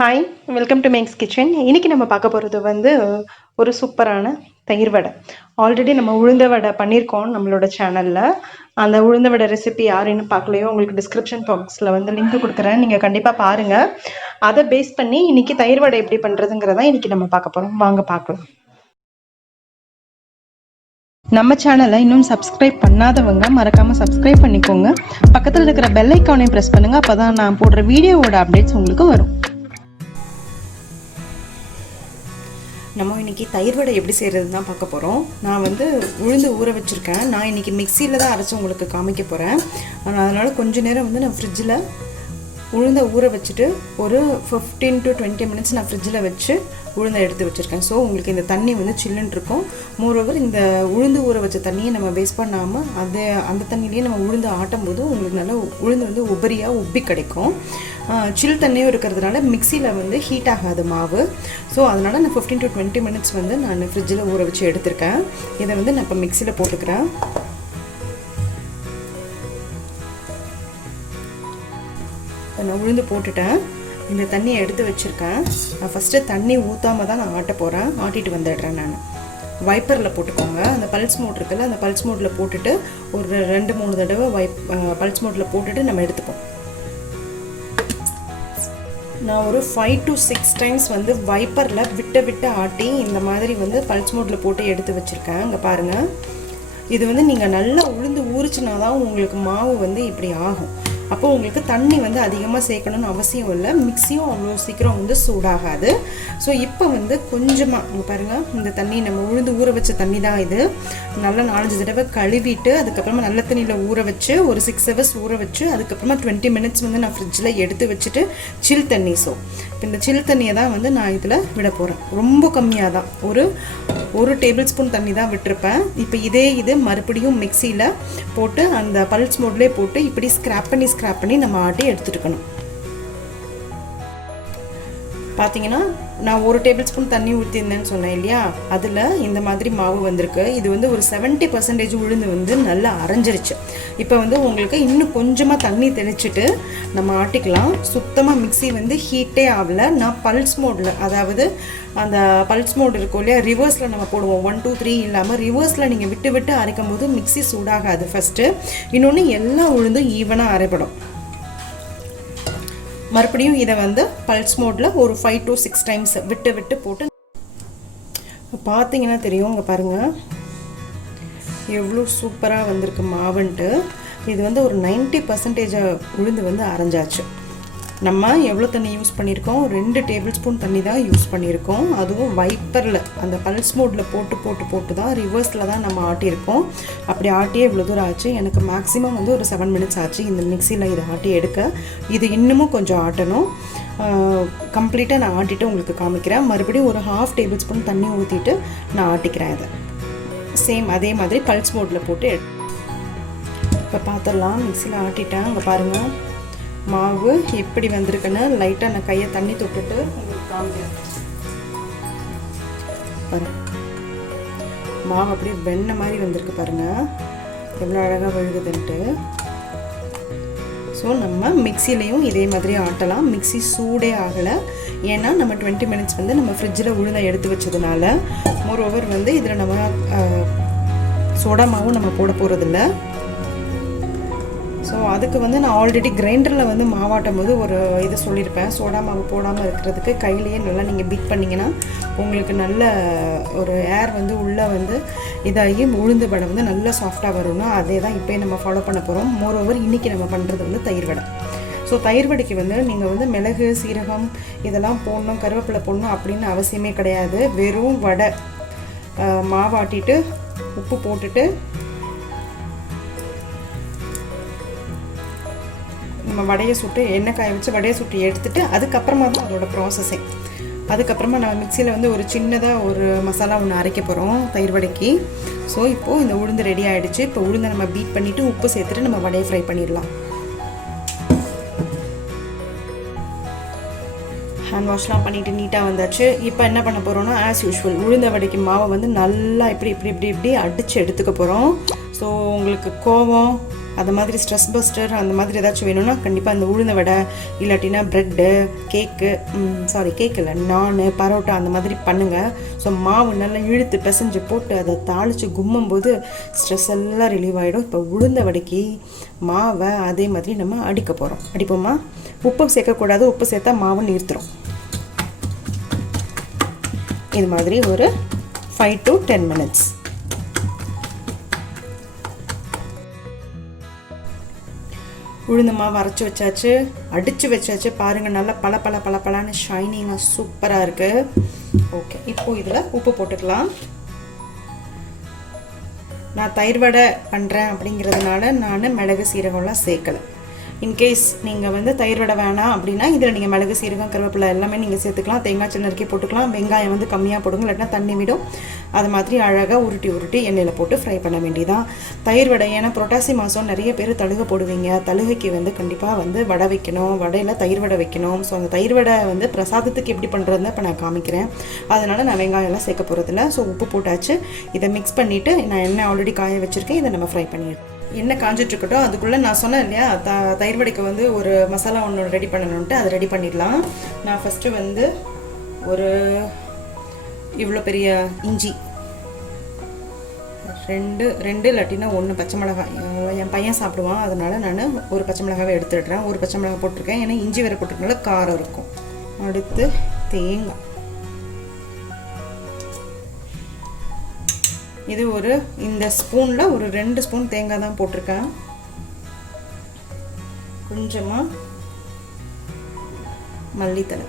Hi, welcome to Max kitchen. இன்றைக்கி நம்ம பார்க்க போகிறது ஒரு சூப்பரான தயிர் வடை. ஆல்ரெடி நம்ம உளுந்த வடை பண்ணியிருக்கோம் நம்மளோட சேனலில். அந்த உளுந்த வடை ரெசிபி யாருன்னு பார்க்கலையோ உங்களுக்கு டிஸ்கிரிப்ஷன் பாக்ஸில் லிங்க் கொடுக்குறேன், நீங்கள் கண்டிப்பாக பாருங்கள். அதை பேஸ் பண்ணி இன்றைக்கி தயிர் வடை எப்படி பண்ணுறதுங்கிறதான் இன்றைக்கி நம்ம பார்க்க போகிறோம். வாங்க பார்க்கலாம். நம்ம சேனலை இன்னும் சப்ஸ்கிரைப் பண்ணாதவங்க மறக்காமல் சப்ஸ்கிரைப் பண்ணிக்கோங்க. பக்கத்தில் இருக்கிற பெல் ஐக்கானையும் ப்ரெஸ் பண்ணுங்கள், அப்போ தான் நான் போடுற வீடியோவோட அப்டேட்ஸ் உங்களுக்கு வரும். நம்ம இன்றைக்கி தயிர் வடை எப்படி செய்கிறதுன்னு தான் பார்க்க போகிறோம். நான் உளுந்து ஊற வச்சுருக்கேன். நான் இன்றைக்கி மிக்சியில் தான் அரைச்சி உங்களுக்கு காமிக்க போகிறேன். அதனால் கொஞ்சம் நேரம் நான் ஃப்ரிட்ஜில் உளுந்தை ஊற வச்சுட்டு ஒரு 15 to 20 மினிட்ஸ் நான் ஃப்ரிட்ஜில் வச்சு உளுந்தை எடுத்து வச்சுருக்கேன். ஸோ உங்களுக்கு இந்த தண்ணி சில்லுன்னு இருக்கும். மோரோவர் இந்த உளுந்து ஊற வச்ச தண்ணியை நம்ம வேஸ்ட் பண்ணாமல் அந்த தண்ணியிலேயே நம்ம உளுந்து ஆட்டும் போது உங்களுக்கு நல்லா உளுந்து உபரியாக உப்பி கிடைக்கும். சில் தண்ணியும் இருக்கிறதுனால மிக்சியில் ஹீட் ஆகாது மாவு. ஸோ அதனால் நான் 15 to 20 மினிட்ஸ் நான் ஃப்ரிட்ஜில் ஊற வச்சு எடுத்திருக்கேன். இதை நான் இப்போ மிக்சியில் போட்டுக்கிறேன். நான் உளுந்து போட்டுட்டேன். இந்த தண்ணியை எடுத்து வச்சுருக்கேன். நான் ஃபஸ்ட்டு தண்ணி ஊற்றாமல் தான் நான் ஆட்ட போகிறேன். ஆட்டிட்டு வந்துடுறேன். நான் வைப்பரில் போட்டுக்கோங்க. அந்த பல்ஸ் மோட் இருக்குல்ல, அந்த பல்ஸ் மோட்டில் போட்டுட்டு ஒரு 2-3 தடவை பல்ஸ் மோட்டில் போட்டுட்டு நம்ம எடுத்துப்போம். நான் ஒரு 5 to 6 டைம்ஸ் வைப்பரில் விட்டு ஆட்டி இந்த மாதிரி பல்ஸ் மோட்டில் போட்டு எடுத்து வச்சுருக்கேன். இங்கே பாருங்கள். இது நீங்கள் நல்லா உளுந்து ஊறிச்சுனா தான் உங்களுக்கு மாவு இப்படி ஆகும். அப்போ உங்களுக்கு தண்ணி அதிகமாக சேர்க்கணும்னு அவசியம் இல்லை. மிக்சியும் அவ்வளோ சீக்கிரம் சூடாகாது. ஸோ இப்போ கொஞ்சமாக இங்கே பாருங்கள், இந்த தண்ணி நம்ம உளுந்து ஊற வச்ச தண்ணி தான் இது. நல்லா 4-5 தடவை கழுவிட்டு அதுக்கப்புறமா நல்ல தண்ணியில் ஊற வச்சு ஒரு 6 hours ஊற வச்சு அதுக்கப்புறமா 20 மினிட்ஸ் நான் ஃப்ரிட்ஜில் எடுத்து வச்சுட்டு சில் தண்ணி. ஸோ இப்போ இந்த சில் தண்ணியை தான் நான் இதில் விட போகிறேன். ரொம்ப கம்மியாக தான், ஒரு டேபிள் ஸ்பூன் தண்ணி தான் விட்டுருப்பேன். இப்போ இது மறுபடியும் மிக்சியில் போட்டு அந்த பல்ஸ் மோட்லேயே போட்டு இப்படி ஸ்க்ராப் பண்ணி நம்ம ஆட்டி எடுத்துட்டுக்கணும். பார்த்தீங்கன்னா நான் ஒரு டேபிள் ஸ்பூன் தண்ணி ஊற்றிருந்தேன்னு சொன்னேன் இல்லையா, அதில் இந்த மாதிரி மாவு வந்திருக்கு. இது ஒரு 70% உளுந்து நல்லா அரைஞ்சிருச்சு. இப்போ உங்களுக்கு இன்னும் கொஞ்சமாக தண்ணி தெளிச்சுட்டு நம்ம ஆட்டிக்கலாம். சுத்தமாக மிக்சி ஹீட்டே ஆகலை. நான் பல்ஸ் மோடில், அதாவது அந்த பல்ஸ் மோட் இருக்கும் இல்லையா, ரிவர்ஸில் நம்ம போடுவோம். 1 2 3 இல்லாமல் ரிவர்ஸில் நீங்கள் விட்டு அரைக்கும் போது மிக்சி சூடாகாது ஃபஸ்ட்டு. இன்னொன்று எல்லா உளுந்தும் ஈவனாக அரைப்படும். மறுபடியும் இதை பல்ஸ் மோடில் ஒரு 5 to 6 டைம்ஸ் விட்டு போட்டு பார்த்தீங்கன்னா தெரியும். இங்கே பாருங்கள் எவ்வளோ சூப்பராக வந்திருக்கு மாவுன்ட்டு. இது ஒரு 90% உளுந்து அரைஞ்சாச்சு. நம்ம எவ்வளோ தண்ணி யூஸ் பண்ணியிருக்கோம்? 2 டேபிள் ஸ்பூன் தண்ணி தான் யூஸ் பண்ணியிருக்கோம். அதுவும் வைப்பரில் அந்த பல்ஸ் மோடில் போட்டு தான் ரிவர்ஸில் தான் நம்ம ஆட்டியிருக்கோம். அப்படி ஆட்டியே இவ்வளோ தூரம் ஆச்சு. எனக்கு மேக்ஸிமம் ஒரு 7 மினிட்ஸ் ஆச்சு இந்த மிக்சியில் இதை ஆட்டி எடுக்க. இது இன்னமும் கொஞ்சம் ஆட்டணும். கம்ப்ளீட்டாக நான் ஆட்டிட்டு உங்களுக்கு காமிக்கிறேன். மறுபடியும் ஒரு 1/2 டேபிள் ஸ்பூன் தண்ணி ஊற்றிட்டு நான் ஆட்டிக்கிறேன். இதை சேம் அதே மாதிரி பல்ஸ் மோடில் போட்டு இப்போ பார்த்துடலாம். மிக்சியில் ஆட்டிட்டேன். அங்கே பாருங்கள் மாவு எப்படி வந்திருக்குன்னு. லைட்டாக நான் கையை தண்ணி தொட்டுட்டு உங்களுக்கு காமிக்கிறேன். பாருங்கள் மாவு அப்படியே வெண்ணெய் மாதிரி வந்திருக்கு. பாருங்கள் எவ்வளோ அழகாக வழுகுதுன்ட்டு. ஸோ நம்ம மிக்சிலையும் இதே மாதிரி ஆட்டலாம். மிக்சி சூடே ஆகலை. ஏன்னா நம்ம 20 மினிட்ஸ் நம்ம ஃப்ரிட்ஜில் உளுந்தை எடுத்து வச்சதுனால. மோரோவர் இதில் நம்ம சோடா மாவும் நம்ம போட போகிறதில்ல. ஸோ அதுக்கு நான் ஆல்ரெடி கிரைண்டரில் மாவாட்டும் போது ஒரு இது சொல்லியிருப்பேன். சோடா மாவு போடாமல் இருக்கிறதுக்கு கையிலேயே நல்லா நீங்கள் பீட் பண்ணிங்கன்னா உங்களுக்கு நல்ல ஒரு ஏர் உள்ளே இதாகி உளுந்து வடை நல்லா சாஃப்டாக வரும்னா அதே தான் இப்போயே நம்ம ஃபாலோ பண்ண போகிறோம். மோரோவர் இன்றைக்கி நம்ம பண்ணுறது தயிர் வடை. ஸோ தயிர் வடைக்கு நீங்கள் மிளகு, சீரகம் இதெல்லாம் போடணும், கருவேப்பிலை போடணும் அப்படின்னு அவசியமே கிடையாது. வெறும் வடை மாவாட்டிட்டு உப்பு போட்டுட்டு நம்ம வடையை சுட்டு எண்ணெய் காய வச்சு வடையை சுட்டு எடுத்துகிட்டு அதுக்கப்புறமா தான் அதோட ப்ராசஸிங். அதுக்கப்புறமா நம்ம மிக்சியில் ஒரு சின்னதாக ஒரு மசாலா ஒன்று அரைக்க போகிறோம் தயிர் வடைக்கு. ஸோ இப்போது இந்த உளுந்து ரெடி ஆகிடுச்சு. இப்போ உளுந்தை நம்ம பீட் பண்ணிவிட்டு உப்பு சேர்த்துட்டு நம்ம வடையை ஃப்ரை பண்ணிடலாம். ஹேண்ட் வாஷ்லாம் பண்ணிவிட்டு நீட்டாக வந்தாச்சு. இப்போ என்ன பண்ண போகிறோன்னா ஆஸ் யூஷுவல் உளுந்த வடைக்கு மாவை நல்லா இப்படி அடித்து எடுத்துக்க போகிறோம். ஸோ உங்களுக்கு கோவம் அது மாதிரி ஸ்ட்ரெஸ் பஸ்டர் அந்த மாதிரி ஏதாச்சும் வேணும்னா கண்டிப்பாக அந்த உளுந்த வடை இல்லாட்டினா ப்ரெட்டு, கேக்கு, கேக் இல்லை, நான், பரோட்டா அந்த மாதிரி பண்ணுங்கள். ஸோ மாவு நல்லா இழுத்து பிசைஞ்சு போட்டு அதை தாளித்து கும்மும்போது ஸ்ட்ரெஸ் எல்லாம் ரிலீவ் ஆகிடும். இப்போ உளுந்த வடைக்கு மாவை அதே மாதிரி நம்ம அடிப்போமா. உப்பு சேர்க்கக்கூடாது, உப்பு சேர்த்தா மாவு நீர்த்துரும். இது மாதிரி ஒரு 5 to 10 minutes. உளுந்த மாவு அரைச்சி வச்சாச்சு, அடித்து வச்சாச்சு. பாருங்கள், நல்லா பல ஷைனிங்காக சூப்பராக இருக்குது. ஓகே, இப்போது இதில் உப்பு போட்டுக்கலாம். நான் தயிர் வடை பண்ணுறேன் அப்படிங்கிறதுனால நான் மிளகு சீரகம்லாம் சேர்க்கலை. இன்கேஸ் நீங்கள் வந்து தயிர் வடை வேணாம் அப்படின்னா இதில் நீங்கள் மிளகு, சீரகம், கருவேப்பிலை எல்லாமே நீங்கள் சேர்த்துக்கலாம். தேங்காய் சின்ன நறுக்கி போட்டுக்கலாம். வெங்காயம் வந்து கம்மியாக போடுங்க, இல்லாட்டினா தண்ணி விடும். அது மாதிரி அழகாக உருட்டி எண்ணெயில் போட்டு ஃப்ரை பண்ண வேண்டியதான் தயிர் வடை. ஏன்னா புரட்டாசி மாதம் நிறைய பேர் தழுகை போடுவீங்க. தழுகைக்கு வந்து கண்டிப்பாக வந்து வடை வைக்கணும், வடையில் தயிர் வடை வைக்கணும். ஸோ அந்த தயிர் வடை வந்து பிரசாதத்துக்கு எப்படி பண்ணுறதுன்னு இப்போ நான் காமிக்கிறேன். அதனால் நான் வெங்காயம்லாம் சேர்க்க போகிறதில்ல. ஸோ உப்பு போட்டாச்சு. இதை மிக்ஸ் பண்ணிவிட்டு நான் எண்ணெய் ஆல்ரெடி காய வச்சுருக்கேன். இதை நம்ம ஃப்ரை பண்ணிவிடுவோம். எண்ணெய் காஞ்சிட்ருக்கட்டும். அதுக்குள்ளே நான் சொன்னேன் இல்லையா, தயிர் வடைக்கு வந்து ஒரு மசாலா ஒன்று ரெடி பண்ணணுன்ட்டு, அதை ரெடி பண்ணிடலாம். நான் ஃபஸ்ட்டு வந்து ஒரு இவ்வளோ பெரிய இஞ்சி, ரெண்டு இல்லாட்டினா 1 பச்சை மிளகாய். என் பையன் சாப்பிடுவான், அதனால் நான் ஒரு பச்சை மிளகாவை எடுத்துடுறேன். ஒரு பச்சை மிளகாய் போட்டிருக்கேன், ஏன்னா இஞ்சி வேறு போட்டிருக்கனால காரம் இருக்கும். அடுத்து தேங்காய். இது இந்த ஸ்பூனில் ஒரு 2 ஸ்பூன் தேங்காய் தான் போட்டிருக்கேன். கொஞ்சமாக மல்லித்தலை.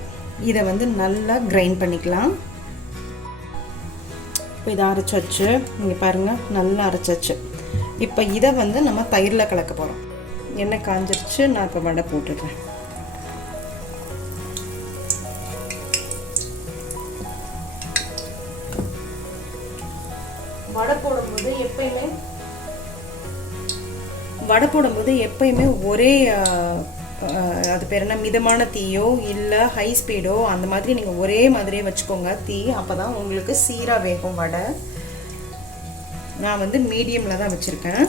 இதை வந்து நல்லா கிரைண்ட் பண்ணிக்கலாம். இப்போ இதை அரைச்சி வச்சு, இங்கே பாருங்கள், நல்லா அரைச்சாச்சு. இப்போ இதை வந்து நம்ம தயிரில் கலக்க போகிறோம். எண்ணெய் காஞ்சிருச்சு. நான் இப்போ வடை போட்டுடுறேன். வடை போடும்போது எப்பயுமே ஒரே அது பேர் என்ன, மிதமான தீயோ இல்லை ஹை ஸ்பீடோ அந்த மாதிரி நீங்கள் ஒரே மாதிரியே வச்சுக்கோங்க தீ. அப்போ தான் உங்களுக்கு சீராக வேகும் வடை. நான் வந்து மீடியமில் தான் வச்சுருக்கேன்.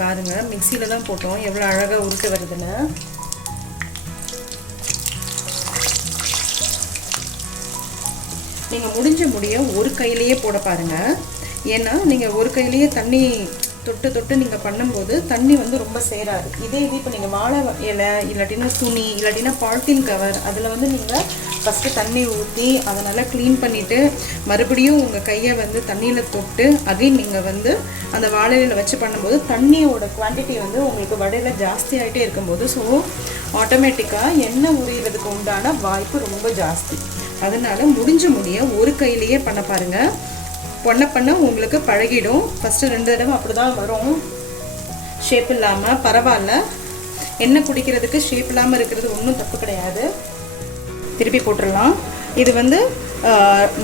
பாருங்க, மிக்சியில் தான் போட்டோம், எவ்வளோ அழகாக உருட்டு வருதுன்னு. நீங்கள் முடிய ஒரு கையிலேயே போட பாருங்கள். ஏன்னா நீங்கள் ஒரு கையிலேயே தண்ணி தொட்டு நீங்கள் பண்ணும்போது தண்ணி வந்து ரொம்ப சேராது. இதே இப்போ நீங்கள் வாழை இலை இல்லாட்டினா துணி இல்லாட்டினா பாலித்தீன் கவர், அதில் வந்து நீங்கள் ஃபஸ்ட்டு தண்ணி ஊற்றி அதை நல்லா க்ளீன் பண்ணிவிட்டு மறுபடியும் உங்கள் கையை வந்து தண்ணியில் தொட்டு அகைன் நீங்கள் வந்து அந்த வாழையில் வச்சு பண்ணும்போது தண்ணியோட குவான்டிட்டி வந்து உங்களுக்கு வடையில் ஜாஸ்தி ஆகிட்டே இருக்கும்போது ஸோ ஆட்டோமேட்டிக்காக எண்ணெய் உரியறதுக்கு உண்டான வாய்ப்பு ரொம்ப ஜாஸ்தி. அதனால் முடிய ஒரு கையிலேயே பண்ண பாருங்கள். பண்ண உங்களுக்கு பழகிடும். ஃபஸ்ட்டு 2 தடவை அப்படி தான் வரும், ஷேப் இல்லாமல். பரவாயில்ல, எண்ணெய் குடிக்கிறதுக்கு ஷேப் இல்லாமல் இருக்கிறது ஒன்றும் தப்பு கிடையாது. திருப்பி போட்டுடலாம். இது வந்து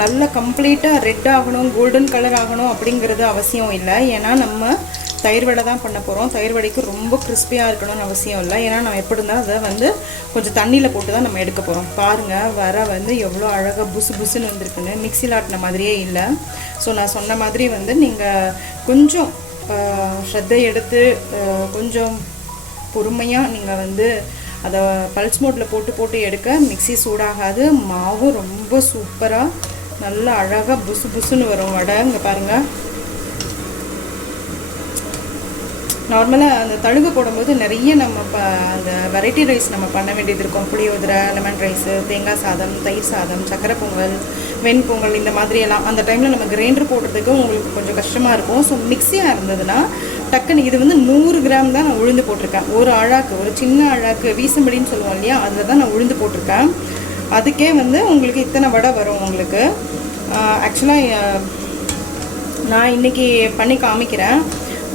நல்லா கம்ப்ளீட்டாக ரெட் ஆகணும், கோல்டன் கலர் ஆகணும் அப்படிங்கிறது அவசியம் இல்லை. ஏன்னா நம்ம தயிர் வடை தான் பண்ண போகிறோம். தயிர் வடைக்கு ரொம்ப கிறிஸ்பியாக இருக்கணும்னு அவசியம் இல்லை. ஏன்னா நம்ம எப்படி இருந்தாலும் அதை வந்து கொஞ்சம் தண்ணியில் போட்டு தான் நம்ம எடுக்க போகிறோம். பாருங்கள், வர வந்து எவ்வளோ அழகாக புசுன்னு வந்திருக்குன்னு. மிக்சியில் ஆட்டின மாதிரியே இல்லை. ஸோ நான் சொன்ன மாதிரி வந்து நீங்கள் கொஞ்சம் ஸ்ரத்தை எடுத்து கொஞ்சம் பொறுமையாக நீங்கள் வந்து அதை பல்ஸ் மோட்டில் போட்டு எடுக்க மிக்சி சூடாகாது. மாவு ரொம்ப சூப்பராக நல்லா அழகாக புசுன்னு வரும் வடை. இங்கே பாருங்கள், நார்மலாக அந்த தழுகு போடும்போது நிறைய நம்ம அந்த வெரைட்டி ரைஸ் நம்ம பண்ண வேண்டியது இருக்கும். புளியோதரை, லெமன் ரைஸு, தேங்காய் சாதம், தயிர் சாதம், சக்கரை பொங்கல், வெண்பொங்கல், இந்த மாதிரியெல்லாம் அந்த டைமில் நம்ம கிரைண்டர் போடுறதுக்கு உங்களுக்கு கொஞ்சம் கஷ்டமாக இருக்கும். ஸோ மிக்சியாக இருந்ததுன்னா டக்குன்னு இது வந்து 100 கிராம் தான் நான் உளுந்து போட்டிருக்கேன். ஒரு அழாக்கு, ஒரு சின்ன அழாக்கு, வீசம்படின்னு சொல்லுவோம் இல்லையா, அதில் தான் நான் உளுந்து போட்டிருக்கேன். அதுக்கே வந்து உங்களுக்கு இத்தனை வடை வரும் உங்களுக்கு. ஆக்சுவலாக நான் இன்றைக்கி பண்ணி காமிக்கிறேன்.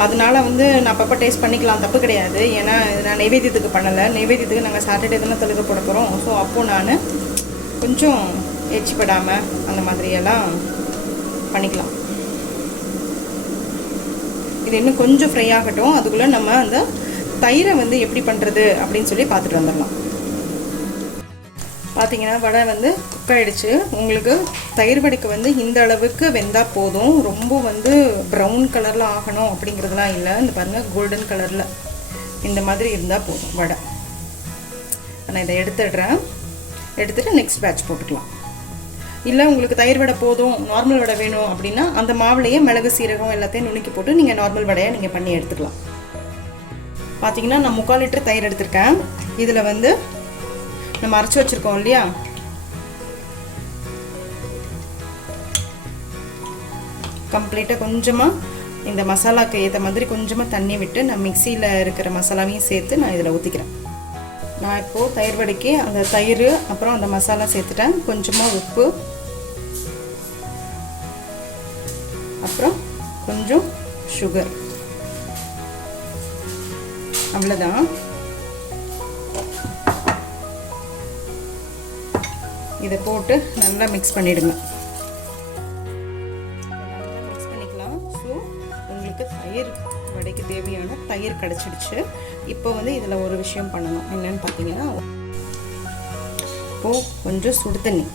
அதனால் வந்து நான் அப்பப்போ டேஸ்ட் பண்ணிக்கலாம், தப்பு கிடையாது. ஏன்னா நான் நைவேத்தியத்துக்கு பண்ணலை. நைவேத்தியத்துக்கு நாங்கள் சாட்டர்டே தானே தழுக போட போகிறோம். ஸோ அப்போது நான் கொஞ்சம் எச்சிப்படாமல் அந்த மாதிரியெல்லாம் பண்ணிக்கலாம். இது இன்னும் கொஞ்சம் ஃப்ரை ஆகட்டும். அதுக்குள்ளே நம்ம அந்த தயிரை வந்து எப்படி பண்ணுறது அப்படின்னு சொல்லி பார்த்துட்டு வந்துடலாம். பார்த்தீங்கன்னா வடை வந்து குக் ஆகிடுச்சு. உங்களுக்கு தயிர் வடைக்கு வந்து இந்த அளவுக்கு வெந்தால் போதும். ரொம்ப வந்து ப்ரௌன் கலரில் ஆகணும் அப்படிங்கிறதுலாம் இல்லை. இந்த பாருங்கள், கோல்டன் கலரில் இந்த மாதிரி இருந்தால் போதும் வடை. நான் இதை எடுத்துகிட்டு நெக்ஸ்ட் பேட்ச் போட்டுக்கலாம். இல்லை உங்களுக்கு தயிர் வடை போதும், நார்மல் வடை வேணும் அப்படின்னா அந்த மாவுலேயே மிளகு சீரகம் எல்லாத்தையும் நுணுக்கி போட்டு நீங்கள் நார்மல் வடையை நீங்கள் பண்ணி எடுத்துக்கலாம். பார்த்தீங்கன்னா நான் 3/4 லிட்டர் தயிர் எடுத்திருக்கேன். இதில் வந்து நம்ம அரைச்சி வச்சுருக்கோம் இல்லையா, கம்ப்ளீட்டாக கொஞ்சமாக இந்த மசாலாவுக்கு ஏற்ற மாதிரி கொஞ்சமாக தண்ணி விட்டு நான் மிக்சியில் இருக்கிற மசாலாவையும் சேர்த்து நான் இதில் ஊற்றிக்கிறேன். நான் இப்போது தயிர் வடைக்கு அந்த தயிர் அப்புறம் அந்த மசாலா சேர்த்துட்டேன். கொஞ்சமாக உப்பு, அப்புறம் கொஞ்சம் சுகர், அவ்வளோதான். இதை போட்டு நல்லா மிக்ஸ் பண்ணிவிடுங்க. மிக்ஸ் பண்ணிக்கலாம். ஸோ உங்களுக்கு தயிர் வடைக்கு தேவையான தயிர் கிடச்சிடுச்சு. இப்போ வந்து இதில் ஒரு விஷயம் பண்ணணும். என்னென்னு பார்த்தீங்கன்னா, இப்போது கொஞ்சம் சுடு தண்ணி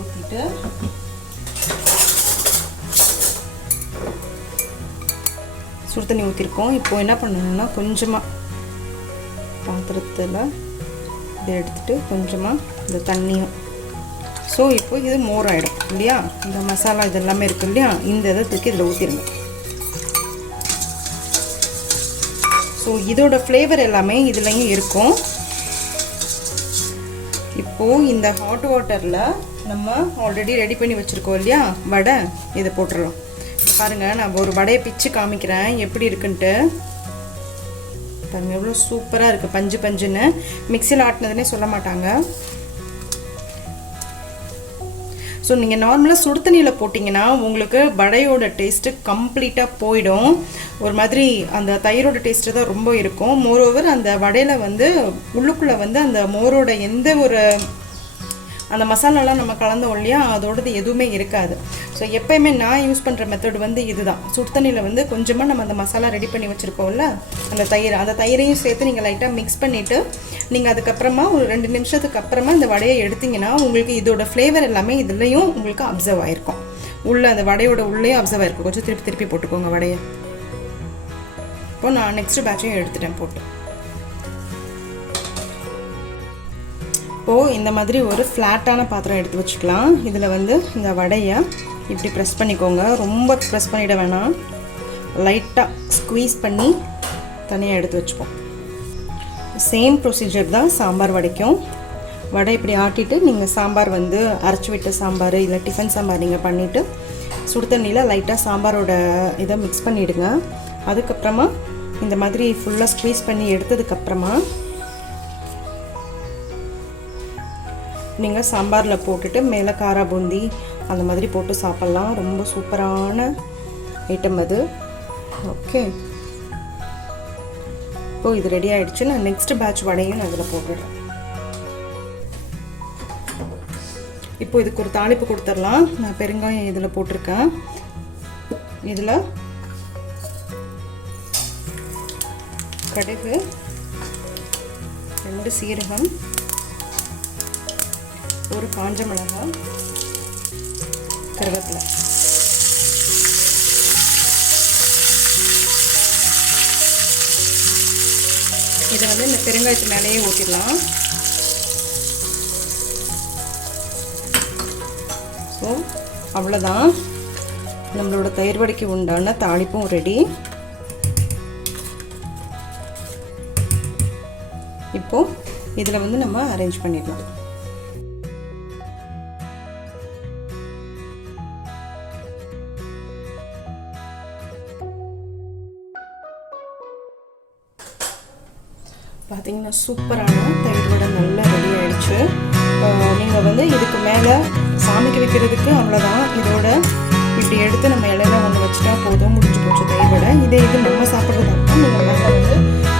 ஊற்றிட்டு சுடு தண்ணி ஊற்றிருக்கோம். இப்போ என்ன பண்ணணும்னா, கொஞ்சமாக பாத்திரத்தில் இதை எடுத்துகிட்டு கொஞ்சமாக இந்த தண்ணியும், ஸோ இப்போ இது மோர் ஆகிடும் இல்லையா. இந்த மசாலா இது எல்லாமே இருக்குது இல்லையா, இந்த இதை தூக்கி இதில் ஊற்றிடுங்க. ஸோ இதோட ஃப்ளேவர் எல்லாமே இதுலேயும் இருக்கும். இப்போது இந்த ஹாட் வாட்டரில் நம்ம ஆல்ரெடி ரெடி பண்ணி வச்சுருக்கோம் இல்லையா வடை, இதை போட்டுடலாம். பாருங்கள், நான் ஒரு வடையை பிச்சு காமிக்கிறேன் எப்படி இருக்குன்ட்டு. பாருங்கள் எவ்வளோ சூப்பராக இருக்குது, பஞ்சு பஞ்சுன்னு. மிக்சியில் ஆட்டினதுன்னே சொல்ல மாட்டாங்க. ஸோ நீங்கள் நார்மலாக சுடு தண்ணியில் போட்டிங்கன்னா உங்களுக்கு வடையோட டேஸ்ட்டு கம்ப்ளீட்டாக போயிடும். ஒரு மாதிரி அந்த தயிரோட டேஸ்ட்டு தான் ரொம்ப இருக்கும். மோரோவர் அந்த வடையில் வந்து உள்ளுக்குள்ளே வந்து அந்த மோரோட எந்த ஒரு அந்த மசாலாலாம் நம்ம கலந்தோம் இல்லையா, அதோடது எதுவுமே இருக்காது. ஸோ எப்போயுமே நான் யூஸ் பண்ணுற மெத்தட் வந்து இதுதான். சுடு தண்ணியில் வந்து கொஞ்சமாக நம்ம அந்த மசாலா ரெடி பண்ணி வச்சுருக்கோம்ல, அந்த தயிரையும் சேர்த்து நீங்கள் லைட்டாக மிக்ஸ் பண்ணிவிட்டு நீங்கள் அதுக்கப்புறமா ஒரு 2 நிமிஷத்துக்கு அப்புறமா இந்த வடையை எடுத்திங்கன்னா உங்களுக்கு இதோட ஃப்ளேவர் எல்லாமே இதுலேயும் உங்களுக்கு அப்சர்வ் ஆகிருக்கும். உள்ளே அந்த வடையோட உள்ளே அப்சர்வ் ஆகிருக்கும். கொஞ்சம் திருப்பி போட்டுக்கோங்க வடையை. இப்போது நான் நெக்ஸ்ட் பேட்சையும் எடுத்துட்டேன் போட்டு. இப்போது இந்த மாதிரி ஒரு ஃப்ளாட்டான பாத்திரம் எடுத்து வச்சுக்கலாம். இதில் வந்து இந்த வடையை இப்படி ப்ரெஸ் பண்ணிக்கோங்க. ரொம்ப ப்ரெஸ் பண்ணிட வேணாம், லைட்டாக ஸ்குவீஸ் பண்ணி தனியாக எடுத்து வச்சுப்போம். சேம் ப்ரொசீஜர் தான் சாம்பார் வடைக்கும். வடை இப்படி ஆட்டிட்டு நீங்கள் சாம்பார் வந்து அரைச்சி விட்ட சாம்பார் இல்லை டிஃபன் சாம்பார் நீங்கள் பண்ணிவிட்டு சுடு தண்ணியில் லைட்டாக சாம்பாரோட இதை மிக்ஸ் பண்ணிவிடுங்க. அதுக்கப்புறமா இந்த மாதிரி ஃபுல்லாக ஸ்குவீஸ் பண்ணி எடுத்ததுக்கப்புறமா நீங்கள் சாம்பாரில் போட்டுட்டு மேலே காரா பூந்தி அந்த மாதிரி போட்டு சாப்பிட்லாம். ரொம்ப சூப்பரான ஐட்டம் அது. ஓகே, இப்போது இது ரெடி ஆகிடுச்சு. நான் நெக்ஸ்ட் பேட்ச் வடையும் நான் இதில் போட்டுடுறேன். இப்போ இதுக்கு ஒரு தாளிப்பு கொடுத்துடலாம். நான் பெருங்காயம் இதில் போட்டிருக்கேன். இதில் கடுகு, 2 சீரகம், ஒரு காஞ்ச மிளகாய், கருவேப்பிலை. இதை வந்து இந்த பெருங்காயத்து மேலேயே ஊற்றிடலாம். ஸோ அவ்வளோதான், நம்மளோட தயிர் வடைக்கு உண்டான தாளிப்பும் ரெடி. இப்போது இதில் வந்து நம்ம அரேஞ்ச் பண்ணிடலாம். பார்த்தீங்கன்னா சூப்பரான தயிர் வடை நல்லா ரெடி ஆகிடுச்சு. நீங்கள் வந்து இதுக்கு மேலே சாமிக்கு வைக்கிறதுக்கு அவ்வளோதான். இதோட இப்படி எடுத்து நம்ம இலையில ஒன்று வச்சுட்டா போதும், முடிஞ்சு போச்சு தயிர் வடை. இது நம்ம சாப்பிட்றதா இருக்கும். நீங்கள் மேலே வந்து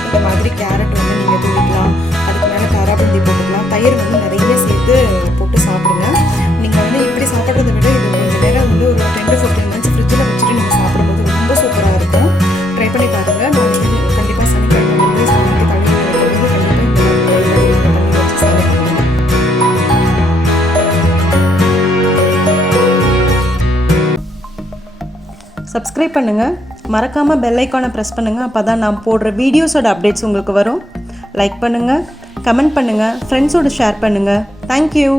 இந்த மாதிரி கேரட் வந்து நீங்கள் தூவிக்கலாம். அதுக்கு மேலே காராபூந்தி போட்டுக்கலாம். தயிர் வந்து நிறைய சேர்த்து போட்டு சாப்பிடுங்க. நீங்கள் வந்து இப்படி சாப்பிட்றத விட இது கொஞ்சம் நேரம் வந்து ஒரு 10 to 15 சப்ஸ்கிரைப் பண்ணுங்கள், மறக்காமல் பெல் ஐக்கானை ப்ரெஸ் பண்ணுங்கள். அப்போ தான் நான் போடுற வீடியோஸோட அப்டேட்ஸ் உங்களுக்கு வரும். லைக் பண்ணுங்கள், கமெண்ட் பண்ணுங்கள், ஃப்ரெண்ட்ஸோடு ஷேர் பண்ணுங்கள். தேங்க்யூ.